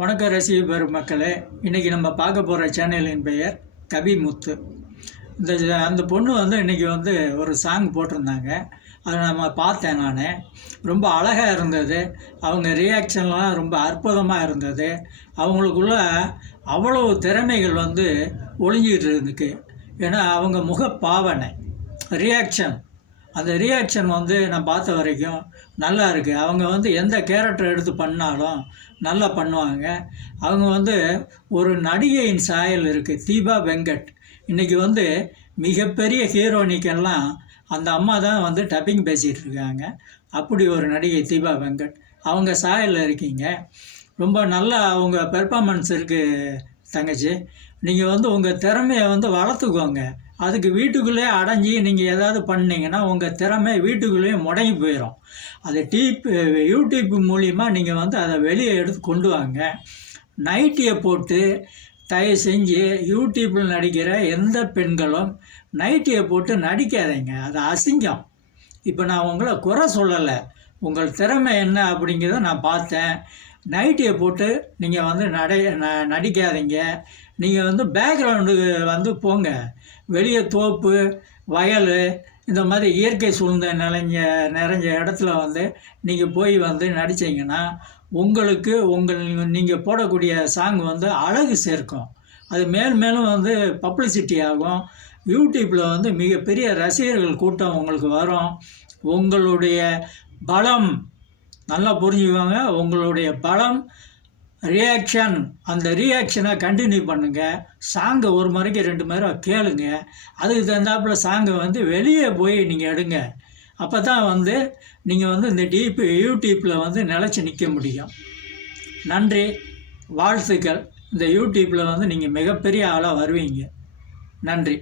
வணக்கம் ரசிக பெருமக்களே. இன்றைக்கி நம்ம பார்க்க போகிற சேனலின் பெயர் கவிமுத்து. அந்த பொண்ணு இன்றைக்கி ஒரு சாங் போட்டிருந்தாங்க. அதை நம்ம பார்த்தேன். நான் ரொம்ப அழகாக இருந்தது. அவங்க ரியாக்ஷன்லாம் ரொம்ப அற்புதமாக இருந்தது. அவங்களுக்குள்ள அவ்வளவு திறமைகள் ஒளிஞ்சிக்கிட்டு இருந்துக்கு. ஏன்னா அவங்க முகப்பாவனை ரியாக்ஷன், அந்த ரியாக்ஷன் நான் பார்த்த வரைக்கும் நல்லா இருக்குது. அவங்க எந்த கேரக்டர் எடுத்து பண்ணாலும் நல்லா பண்ணுவாங்க. அவங்க ஒரு நடிகையின் சாயல் இருக்குது. தீபா வெங்கட் இன்றைக்கி மிகப்பெரிய ஹீரோனிக்கெல்லாம் அந்த அம்மா தான் டப்பிங் பேசிகிட்டு இருக்காங்க. அப்படி ஒரு நடிகை தீபா வெங்கட். அவங்க சாயலில் இருக்கீங்க. ரொம்ப நல்லா அவங்க பெர்ஃபார்மன்ஸ் இருக்குது தங்கச்சி. நீங்கள் உங்கள் திறமையை வளர்த்துக்கோங்க. அதுக்கு வீட்டுக்குள்ளே அடைஞ்சி நீங்கள் ஏதாவது பண்ணிங்கன்னா உங்கள் திறமை வீட்டுக்குள்ளேயே முடங்கி போயிடும். அது யூடியூப் மூலிமா நீங்கள் அதை வெளியே எடுத்து கொண்டு வாங்க. நைட்டியை போட்டு தயவு செஞ்சு யூடியூப்பில் நடிக்கிற எந்த பெண்களும் நைட்டியை போட்டு நடிக்காதீங்க. அது அசிங்கம். இப்போ நான் உங்களை குறை சொல்லலை. உங்கள் திறமை என்ன அப்படிங்கிறத நான் பார்த்தேன். நைட்டியை போட்டு நீங்கள் நடிக்காதீங்க. நீங்கள் பேக்ரவுண்டுக்கு போங்க. வெளியே தோப்பு, வயல், இந்த மாதிரி இயற்கை சூழ்ந்த நிறைஞ்ச இடத்துல நீங்கள் போய் நடித்தீங்கன்னா உங்களுக்கு நீங்கள் போடக்கூடிய சாங் அழகு சேர்க்கும். அது மேலும் பப்ளிசிட்டி ஆகும். யூடியூப்பில் மிகப்பெரிய ரசிகர்கள் கூட்டம் உங்களுக்கு வரும். உங்களுடைய பலம் நல்லா புரிஞ்சுக்குவாங்க. உங்களுடைய பலம் ரியாக்ஷன். அந்த ரியாக்ஷனை கண்டினியூ பண்ணுங்கள். சாங்கை ஒரு முறைக்கு 2 முறை கேளுங்க. அதுக்கு தகுந்தாப்பில் சாங்கை வெளியே போய் நீங்கள் எடுங்க. அப்போ தான் நீங்கள் இந்த யூடியூப்பில் நிலச்சி நிற்க முடியும். நன்றி, வாழ்த்துக்கள். இந்த யூடியூப்பில் நீங்கள் மிகப்பெரிய ஆளாக வருவீங்க. நன்றி.